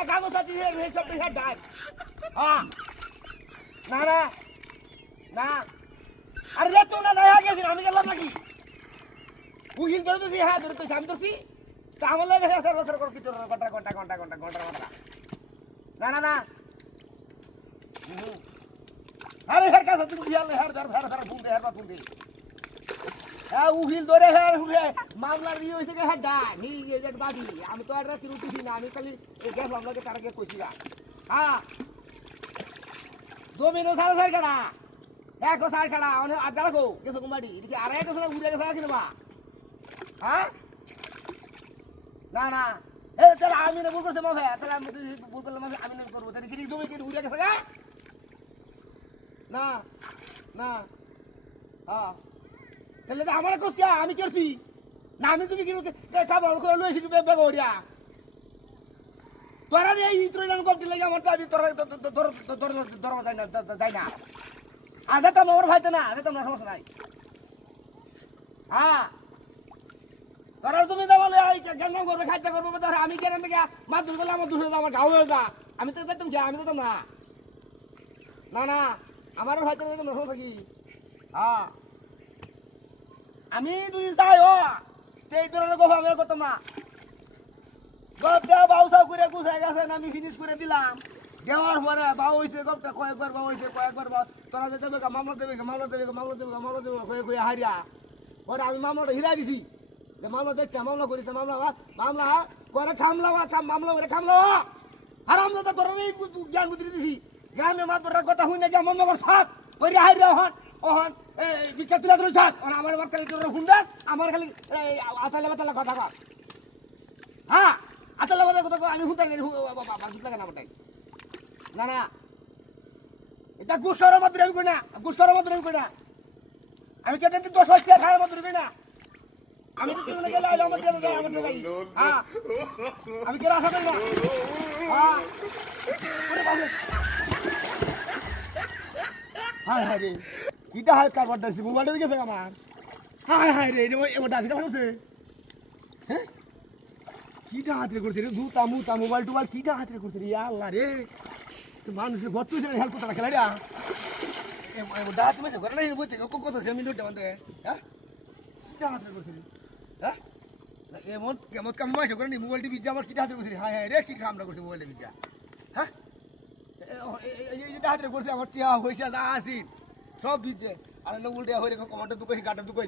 না কাগজ আছে এই সব দেখা ডাক হ্যাঁ না না না আরে রে তো না দেখা গেছিস আমি গেলাম নাকি উহিল ধরে তুই হ্যাঁ ধরে তুই আমি ধরছি তা আমার লাগে স্যার বছর করে কি তোর ঘন্টা না না না আরে হের কাছে তুমি দিয়াল হের ধর ফুল দে হের বা ফুল দে হ্যাঁ উহিল ধরে হের মামলার ই হইছে কে হেডা নি এজেন্ট বাদি আমি তো আর রাতে উঠিছি না আমি খালি গেলাম লাগে তার আগে কইছি হ্যাঁ 2 মিনিট সারা কাটা এক সার কাটা অনে আজ লাগো কিছু কুমারি এদিকে আর এক সারা উড়ে গেছে কি না হ্যাঁ না না এ চল আমি না ভুল করতে মাফে তাহলে আমি ভুল করলাম আমি না করব তাহলে কি তুমি কি উড়ে গেছে না না হ্যাঁ তাহলে তো আমার কোস আমি করছি না আমি তুমি কি খাবার করে লইছি তুমি বেগরিয়া তোরা এই ত্রয়জন করতে লাগে আমার দাবি তোরা ধর্ম যায় না আজ তো আমার ভাইতে না আজ তো আমার সমস্যা নাই হ্যাঁ তোরা তুমি যাবলে গেঞ্জাম করবে খাদ্য করবে ধর আমি কেন থেকে মাছ ধরতে আমার দুশো আমার গাও হয়ে যা আমি তো যেতাম কি আমি তো না না না আমারও ভাইতে না সমস্যা কি হ্যাঁ আমি তুই যাই ও এই ধরনের কথা আমি করতাম না গপ দেওয়া বাউ সাউ করে গুছাই গেছে আমি ফিনিশ করে দিলাম দেওয়ার পরে বাউ হয়েছে গপটা কয়েকবার বাউ হয়েছে কয়েকবার তোরা যে দেবে মামলা দেবে কয়ে হারিয়া পরে আমি মামলাটা হিরা দিছি যে মামলা দেখতে মামলা করিস মামলা করে মামলা করে খামলা হারাম দাদা তোরা জ্ঞান বুদ্ধি দিছি গ্রামে মাতবরের কথা শুনে যে মামলা কর থাক করে হারিয়া ওহন বিচার তুলে ধরে থাক আমার খালি তোর হুন্ডাস আমার খালি আতালে বাতালে কথা কর হ্যাঁ আতালে বাতালে কথা আমি হুন্ডা লাগে না আমারটাই না না এটা ঘুষ খাওয়ার মাত্র আমি করি না ঘুষ খাওয়ার মাত্র আমি করি না আমি কেটে 10 টাকা খাওয়ার মাত্র করি না আমি তো তুমি গেলে আমার গেলে আমার যাই হ্যাঁ আমি কেন আশা করি না হ্যাঁ হায় হায় রে কিটা হায় কারবার দাইছি মোবাইলটা দিকে আমার হায় হায় রে এবার দাসিটা হচ্ছে হ্যাঁ কিটা হাতে করছে রে জুতা মুতা মোবাইল টোবাইল কিটা হাতে করছে রে আল্লাহ রে তো মানুষের গত হেল্প করতে খেলা রে দাঁত মেসে ঘরে নাই বলতে কত মিনিট আমাদের হ্যাঁ কিটা হাতে করছে রে হ্যাঁ এমন কেমন কাম মাসে করে নি মোবাইল টিভি আমার কিটা হাতে করছে হায় হায় রে কি কামটা করছে মোবাইল টিভি হ্যাঁ এই যে হাতে করছে আমার টিয়া হয়েছে আসি সব দিচ্ছে আর উল্টে হয়ে কমাটা দুকোই গাটা দুকোই